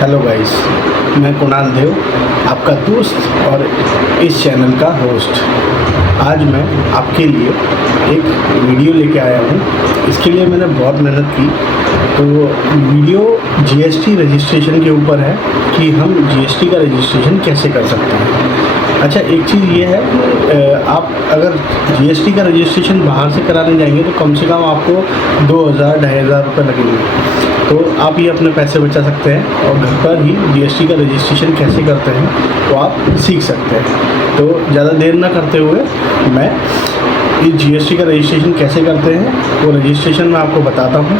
Hello guys, मैं कुणाल देव, आपका दोस्त और इस चैनल का होस्ट। आज मैं आपके लिए एक वीडियो लेके आया हूँ। इसके लिए मैंने बहुत मेहनत की। तो वीडियो जीएसटी रजिस्ट्रेशन के ऊपर है कि हम जीएसटी का रजिस्ट्रेशन कैसे कर सकते हैं। अच्छा, एक चीज़ ये है कि आप अगर जीएसटी का रजिस्ट्रेशन बाहर से कराने जाएंगे तो कम से कम आपको 2,000-2,500 रुपये लगेंगे। तो आप ये अपने पैसे बचा सकते हैं और घर पर ही जीएसटी का रजिस्ट्रेशन कैसे करते हैं तो आप सीख सकते हैं। तो ज़्यादा देर ना करते हुए मैं इस जीएसटी का रजिस्ट्रेशन कैसे करते हैं वो रजिस्ट्रेशन मैं आपको बताता हूँ।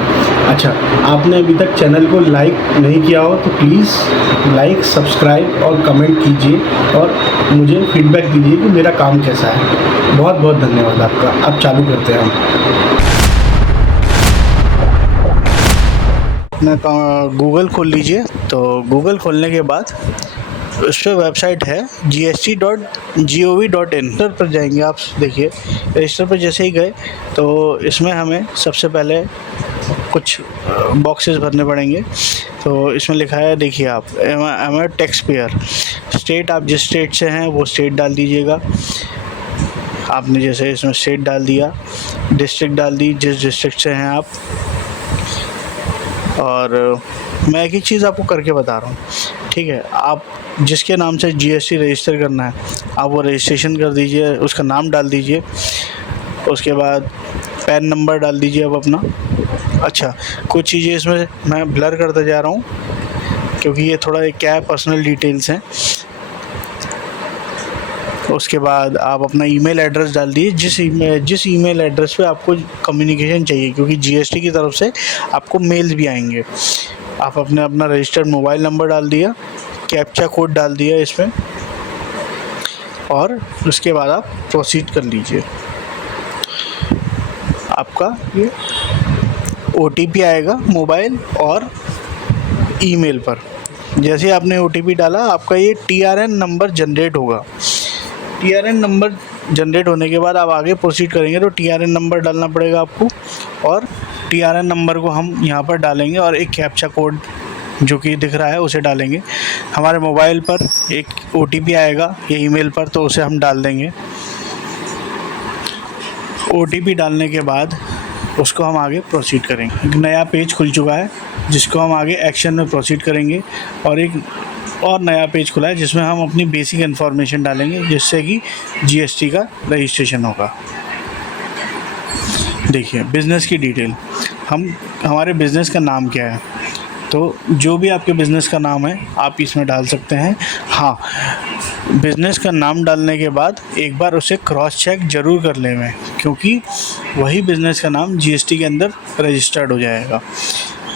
अच्छा, आपने अभी तक चैनल को लाइक नहीं किया हो तो प्लीज़ लाइक, सब्सक्राइब और कमेंट कीजिए और मुझे फीडबैक दीजिए कि मेरा काम कैसा है। बहुत बहुत धन्यवाद आपका। अब चालू करते हैं हम। अपना गूगल खोल लीजिए। तो गूगल खोलने के बाद उस पर वेबसाइट है gst.gov.in पर जाएंगे। आप देखिए, रजिस्टर पर जैसे ही गए तो इसमें हमें सबसे पहले कुछ बॉक्सेस भरने पड़ेंगे। तो इसमें लिखा है, देखिए आप, am a tax payer. State, आप जिस स्टेट से हैं वो स्टेट डाल दीजिएगा। आपने जैसे इसमें स्टेट डाल दिया, डिस्ट्रिक्ट डाल दी जिस डिस्ट्रिक्ट से हैं आप। और मैं एक ही चीज़ आपको करके बता रहा हूँ, ठीक है। आप जिसके नाम से जीएसटी रजिस्टर करना है आप वो रजिस्ट्रेशन कर दीजिए, उसका नाम डाल दीजिए। उसके बाद पैन नंबर डाल दीजिए अब अपना। अच्छा, कुछ चीज़ें इसमें मैं ब्लर करता जा रहा हूँ क्योंकि ये थोड़ा क्या है, पर्सनल डिटेल्स हैं। उसके बाद आप अपना ईमेल एड्रेस डाल दीजिए, जिस ईमेल एड्रेस पे आपको कम्युनिकेशन चाहिए, क्योंकि जीएसटी की तरफ से आपको मेल्स भी आएंगे। आप अपना रजिस्टर्ड मोबाइल नंबर डाल दिया, कैप्चा कोड डाल दिया इसमें, और उसके बाद आप प्रोसीड कर लीजिए। आपका ये ओटीपी आएगा मोबाइल और ईमेल पर। जैसे आपने ओटीपी डाला, आपका ये टीआरएन नंबर जनरेट होगा। टीआरएन नंबर जनरेट होने के बाद आप आगे प्रोसीड करेंगे तो टीआरएन नंबर डालना पड़ेगा आपको, और टीआरएन नंबर को हम यहाँ पर डालेंगे और एक कैप्चा कोड जो कि दिख रहा है उसे डालेंगे। हमारे मोबाइल पर एक ओटीपी आएगा या ईमेल पर, तो उसे हम डाल देंगे। ओटीपी डालने के बाद उसको हम आगे प्रोसीड करेंगे। एक नया पेज खुल चुका है जिसको हम आगे एक्शन में प्रोसीड करेंगे, और एक और नया पेज खुला है जिसमें हम अपनी बेसिक इन्फॉर्मेशन डालेंगे, जिससे कि जीएसटी का रजिस्ट्रेशन होगा। देखिए, बिज़नेस की डिटेल, हमारे बिज़नेस का नाम क्या है, तो जो भी आपके बिज़नेस का नाम है आप इसमें डाल सकते हैं। हाँ, बिज़नेस का नाम डालने के बाद एक बार उसे क्रॉस चेक ज़रूर कर लें, क्योंकि वही बिज़नेस का नाम जीएसटी के अंदर रजिस्टर्ड हो जाएगा।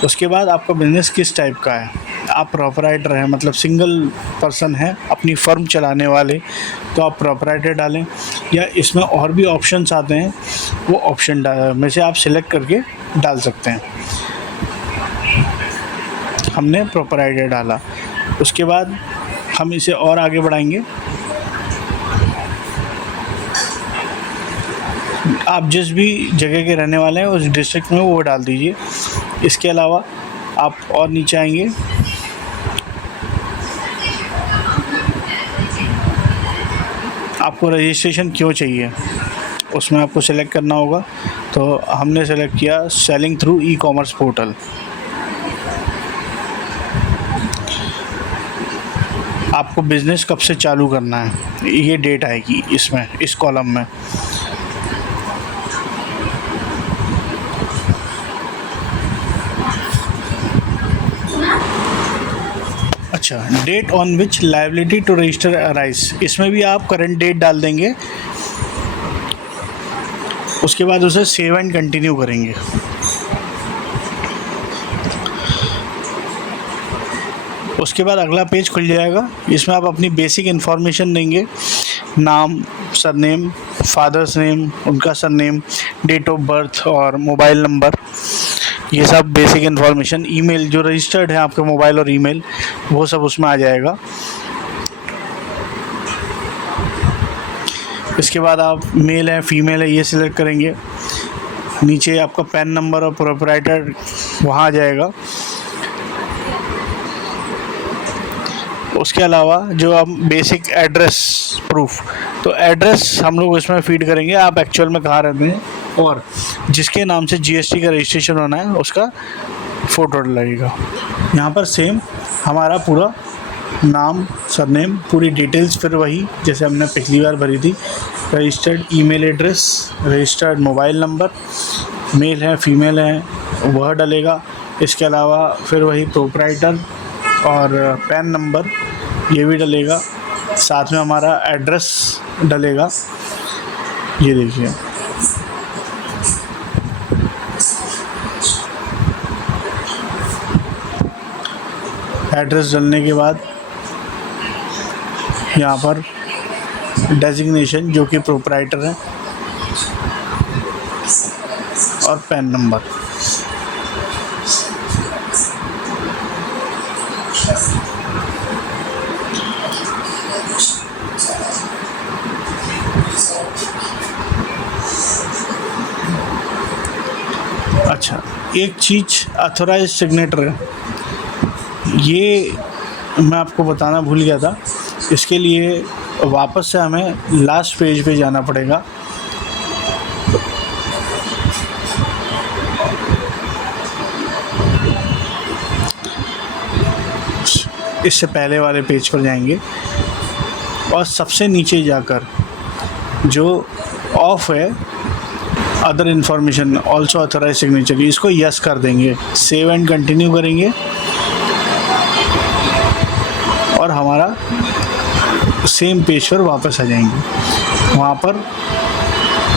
उसके बाद आपका बिज़नेस किस टाइप का है, आप प्रोपराइटर हैं, मतलब सिंगल पर्सन हैं, अपनी फर्म चलाने वाले, तो आप प्रोपराइटर डालें, या इसमें और भी ऑप्शंस आते हैं, वो ऑप्शन में से आप सिलेक्ट करके डाल सकते हैं। हमने प्रोपराइटर डाला। उसके बाद हम इसे और आगे बढ़ाएंगे। आप जिस भी जगह के रहने वाले हैं उस डिस्ट्रिक्ट में वो डाल दीजिए। इसके अलावा आप और नीचे आएंगे, आपको रजिस्ट्रेशन क्यों चाहिए उसमें आपको सेलेक्ट करना होगा। तो हमने सेलेक्ट किया selling through e commerce portal. आपको बिज़नेस कब से चालू करना है ये डेट आएगी इसमें, इस कॉलम में। अच्छा, date on which liability to register arise, इसमें भी आप करंट डेट डाल देंगे। उसके बाद उसे सेव एंड कंटिन्यू करेंगे। उसके बाद अगला पेज खुल जाएगा। इसमें आप अपनी बेसिक इन्फॉर्मेशन देंगे, नाम, सरनेम, फादर्स नेम, उनका सरनेम, डेट ऑफ बर्थ और मोबाइल नंबर, ये सब बेसिक इन्फॉर्मेशन। ईमेल जो रजिस्टर्ड है आपके मोबाइल और ईमेल, वो सब उसमें आ जाएगा। इसके बाद आप मेल है फीमेल है ये सिलेक्ट करेंगे। नीचे आपका पैन नंबर और प्रोपराइटर वहाँ आ जाएगा। उसके अलावा जो हम बेसिक एड्रेस प्रूफ, तो एड्रेस हम लोग इसमें फीड करेंगे, आप एक्चुअल में कहाँ रहते हैं, और जिसके नाम से जीएसटी का रजिस्ट्रेशन होना है उसका फ़ोटो लगेगा। यहाँ पर सेम हमारा पूरा नाम, सरनेम, पूरी डिटेल्स फिर वही जैसे हमने पिछली बार भरी थी, registered email address, registered mobile number, male है फीमेल है वह डलेगा। इसके अलावा फिर वही प्रोप्राइटर और पैन नंबर ये भी डलेगा, साथ में हमारा एड्रेस डलेगा। ये देखिए, एड्रेस डलने के बाद यहाँ पर डेजिग्नेशन जो कि प्रोप्राइटर है और पैन नंबर। अच्छा, एक चीज़ ऑथराइज सिग्नेटर है, ये मैं आपको बताना भूल गया था। इसके लिए वापस से हमें लास्ट पेज पे जाना पड़ेगा। इससे पहले वाले पेज पर जाएंगे और सबसे नीचे जाकर जो ऑफ है other information also authorize signature, इसको यस कर देंगे, सेव एंड कंटिन्यू करेंगे और हमारा सेम पेज पर वापस आ जाएंगे। वहाँ पर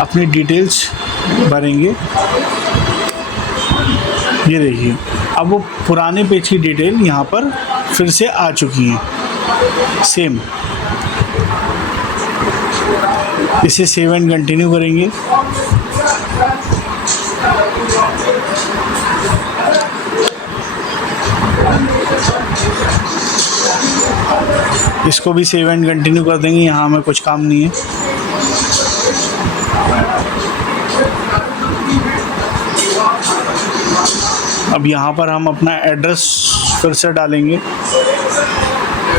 अपनी डिटेल्स भरेंगे। ये देखिए, अब वो पुराने पेज की डिटेल यहाँ पर फिर से आ चुकी हैं सेम। इसे सेव एंड कंटिन्यू करेंगे। इसको भी सेव एंड कंटिन्यू कर देंगे, यहाँ हमें कुछ काम नहीं है। अब यहाँ पर हम अपना एड्रेस फिर से डालेंगे,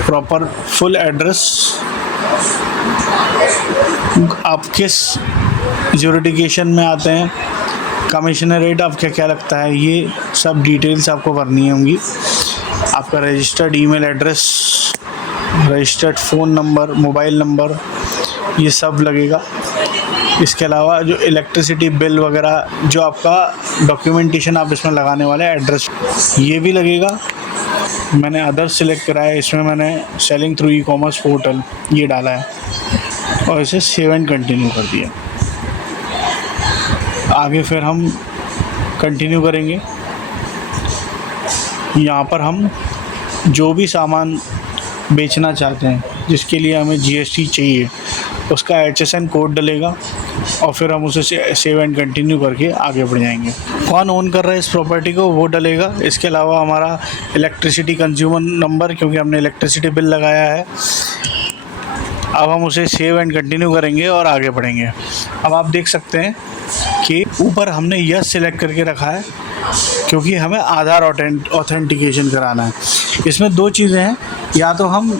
प्रॉपर फुल एड्रेस। आप किस ज्यूरिडिक्शन में आते हैं, कमिश्नरेट आपका क्या लगता है, ये सब डिटेल्स आपको भरनी होंगी। आपका registered email address, registered phone number, mobile number, ये सब लगेगा। इसके अलावा जो इलेक्ट्रिसिटी बिल वगैरह जो आपका डॉक्यूमेंटेशन आप इसमें लगाने वाले एड्रेस, ये भी लगेगा। मैंने अदर सिलेक्ट करा है, इसमें मैंने selling through e commerce portal ये डाला है और इसे सेव एंड कंटिन्यू कर दिया। आगे फिर हम कंटिन्यू करेंगे। यहाँ पर हम जो भी सामान बेचना चाहते हैं जिसके लिए हमें जीएसटी चाहिए उसका HSN कोड डलेगा और फिर हम उसे सेव एंड कंटिन्यू करके आगे बढ़ जाएंगे। कौन ओन कर रहा है इस प्रॉपर्टी को वो डलेगा। इसके अलावा हमारा इलेक्ट्रिसिटी कंज्यूमर नंबर, क्योंकि हमने इलेक्ट्रिसिटी बिल लगाया है। अब हम उसे सेव एंड कंटिन्यू करेंगे और आगे बढ़ेंगे। अब आप देख सकते हैं कि ऊपर हमने यस सिलेक्ट करके रखा है क्योंकि हमें आधार ऑथेंटिकेशन कराना है। इसमें दो चीज़ें हैं, या तो हम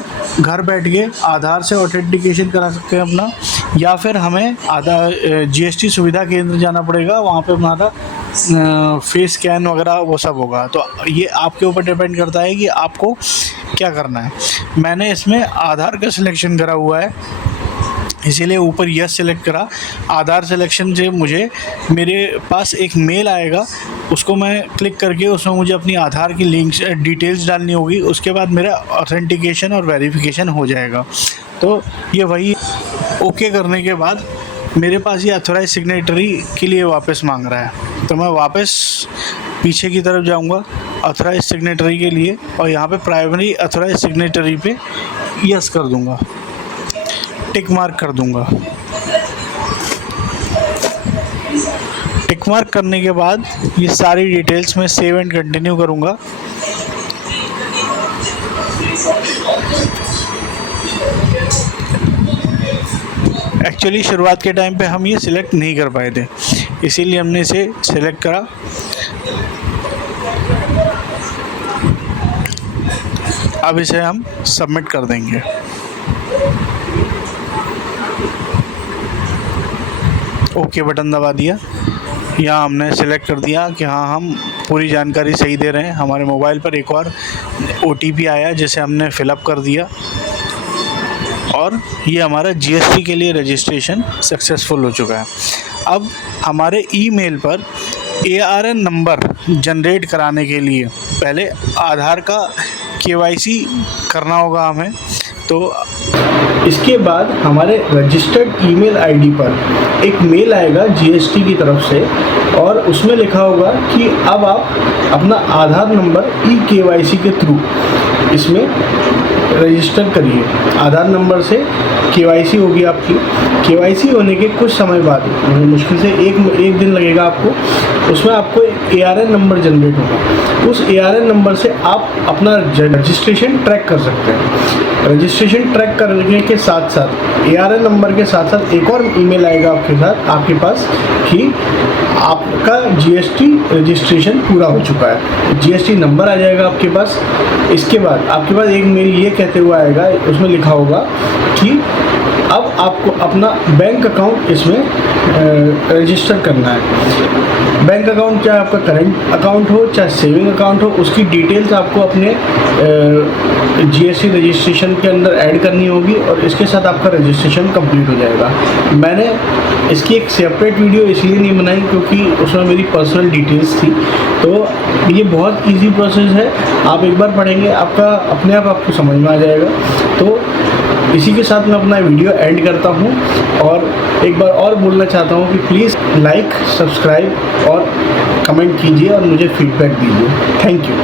घर बैठ के आधार से ऑथेंटिकेशन करा सकते हैं अपना, या फिर हमें आधार जीएसटी सुविधा केंद्र जाना पड़ेगा, वहाँ पे हमारा फेस स्कैन वगैरह वो सब होगा। तो ये आपके ऊपर डिपेंड करता है कि आपको क्या करना है। मैंने इसमें आधार का सिलेक्शन करा हुआ है, इसीलिए ऊपर यस सिलेक्ट करा। आधार सिलेक्शन से मुझे मेरे पास एक मेल आएगा, उसको मैं क्लिक करके उसमें मुझे अपनी आधार की लिंक्स डिटेल्स डालनी होगी। उसके बाद मेरा ऑथेंटिकेशन और वेरिफिकेशन हो जाएगा। तो ये वही ओके करने के बाद मेरे पास ये ऑथराइज सिग्नेटरी के लिए वापस मांग रहा है, तो मैं वापस पीछे की तरफ जाऊंगा ऑथराइज सिग्नेटरी के लिए और यहाँ पे प्राइमरी ऑथराइज सिग्नेटरी पे यस कर दूंगा, टिक मार्क कर दूंगा। टिक मार्क करने के बाद ये सारी डिटेल्स मैं सेव एंड कंटिन्यू करूंगा। एक्चुअली शुरुआत के टाइम पे हम ये सिलेक्ट नहीं कर पाए थे, इसीलिए हमने इसे सिलेक्ट करा। अब इसे हम सबमिट कर देंगे। ओके बटन दबा दिया। यहाँ हमने सेलेक्ट कर दिया कि हाँ हम पूरी जानकारी सही दे रहे हैं। हमारे मोबाइल पर एक और OTP आया जिसे हमने फिलअप कर दिया और ये हमारा GST के लिए रजिस्ट्रेशन सक्सेसफुल हो चुका है। अब हमारे ईमेल पर ARN नंबर जनरेट कराने के लिए पहले आधार का KYC करना होगा हमें। तो इसके बाद हमारे रजिस्टर्ड ईमेल आईडी पर एक मेल आएगा GST की तरफ से और उसमें लिखा होगा कि अब आप अपना आधार नंबर eKYC के थ्रू इसमें रजिस्टर करिए। आधार नंबर से KYC होगी आपकी। KYC होने के कुछ समय बाद, मुश्किल से एक दिन लगेगा आपको, उसमें आपको ARN नंबर जनरेट होगा। उस ARN नंबर से आप अपना रजिस्ट्रेशन ट्रैक कर सकते हैं। रजिस्ट्रेशन ट्रैक करने के साथ साथ ARN नंबर के साथ साथ एक और ईमेल आएगा आपके पास कि आपका GST रजिस्ट्रेशन पूरा हो चुका है। GST नंबर आ जाएगा आपके पास। इसके बाद आपके पास एक मेल ये कहते हुए आएगा, उसमें लिखा होगा कि अब आपको अपना बैंक अकाउंट इसमें रजिस्टर करना है। बैंक अकाउंट चाहे आपका करंट अकाउंट हो चाहे सेविंग अकाउंट हो, उसकी डिटेल्स आपको अपने GST रजिस्ट्रेशन के अंदर ऐड करनी होगी और इसके साथ आपका रजिस्ट्रेशन कंप्लीट हो जाएगा। मैंने इसकी एक सेपरेट वीडियो इसलिए नहीं बनाई क्योंकि उसमें मेरी पर्सनल डिटेल्स थी। तो ये बहुत इजी प्रोसेस है, आप एक बार पढ़ेंगे आपका अपने आप आपको समझ में आ जाएगा। तो इसी के साथ मैं अपना वीडियो एंड करता हूँ और एक बार और बोलना चाहता हूँ कि प्लीज़ लाइक, सब्सक्राइब और कमेंट कीजिए और मुझे फीडबैक दीजिए। Thank you.